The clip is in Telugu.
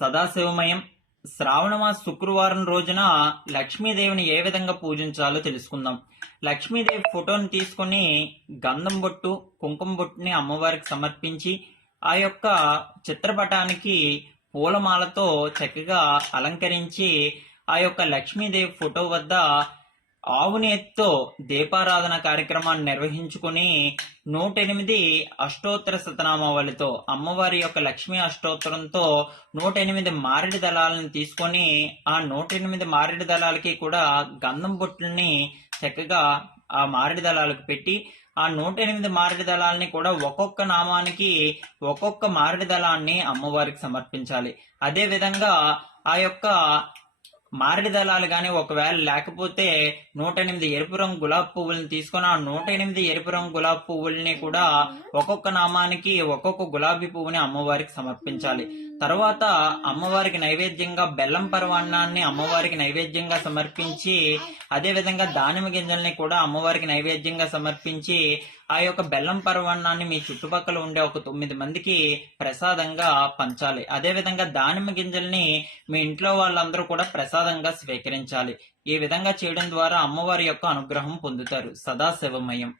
సదాశివమయం. శ్రావణమాస శుక్రవారం రోజున లక్ష్మీదేవిని ఏ విధంగా పూజించాలో తెలుసుకుందాం. లక్ష్మీదేవి ఫోటోని తీసుకొని గంధం బొట్టు కుంకుమ బొట్టుని అమ్మవారికి సమర్పించి ఆ యొక్క చిత్రపటానికి పూలమాలతో చక్కగా అలంకరించి ఆ యొక్క లక్ష్మీదేవి ఫోటో వద్ద ఆవునేత్తో దీపారాధన కార్యక్రమాన్ని నిర్వహించుకుని నూట ఎనిమిది అష్టోత్తర శతనామావళితో అమ్మవారి యొక్క లక్ష్మీ అష్టోత్తరంతో నూట ఎనిమిది మారేడు దళాలను తీసుకొని ఆ నూట ఎనిమిది మారేడు దళాలకి కూడా గంధం బొట్టుల్ని చక్కగా ఆ మారేడు దళాలకు పెట్టి ఆ నూట ఎనిమిది మారేడు దళాలని కూడా ఒక్కొక్క నామానికి ఒక్కొక్క మారేడు దళాన్ని అమ్మవారికి సమర్పించాలి. అదే విధంగా ఆ యొక్క మారడి దళాలు కానీ ఒకవేళ లేకపోతే నూట ఎనిమిది ఎరుపు రంగు గులాబీ పువ్వులను తీసుకొని ఆ నూట ఎనిమిది ఎరుపు రంగు గులాబీ పువ్వుల్ని కూడా ఒక్కొక్క నామానికి ఒక్కొక్క గులాబీ పువ్వుని అమ్మవారికి సమర్పించాలి. తర్వాత అమ్మవారికి నైవేద్యంగా బెల్లం పరవాన్నాన్ని అమ్మవారికి నైవేద్యంగా సమర్పించి అదేవిధంగా దానిమ్మ గింజల్ని కూడా అమ్మవారికి నైవేద్యంగా సమర్పించి ఆ యొక్క బెల్లం పరవాన్నాన్ని మీ చుట్టుపక్కల ఉండే ఒక తొమ్మిది మందికి ప్రసాదంగా పంచాలి. అదే విధంగా దానిమ్మ గింజల్ని మీ ఇంట్లో వాళ్ళందరూ కూడా ప్రసాదంగా స్వీకరించాలి. ఈ విధంగా చేయడం ద్వారా అమ్మవారి యొక్క అనుగ్రహం పొందుతారు. సదాశివమయం.